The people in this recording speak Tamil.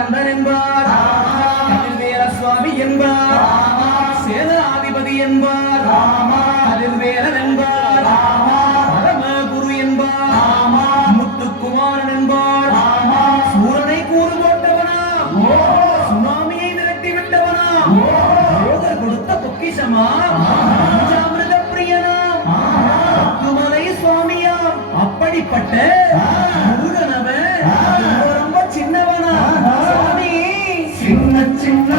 கந்தன் என்பார், கதிர்வேல சுவாமி என்பார், சேனாதிபதி என்பார், கதிர்வேலன் என்பார், பரமகுரு என்பார், முத்துக்குமாரன் என்பார், சூரனை கூறு போட்டவனா, சுனாமியை விரட்டி விட்டவனா, யோகர் கொடுத்த பொக்கிஷமா, பஞ்சாமிர்த பிரியனா, குமலை சுவாமியா, அப்படிப்பட்ட முருகனவன் ரொம்ப சின்னவனா, சுவாமி சின்ன சின்ன